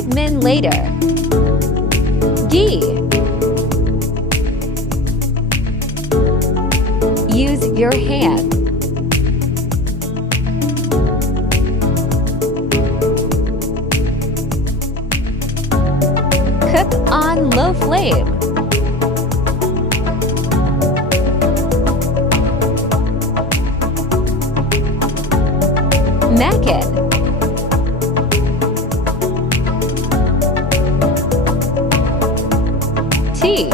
5 min later. D. Use your hand. Cook on low flame. Makkia. T.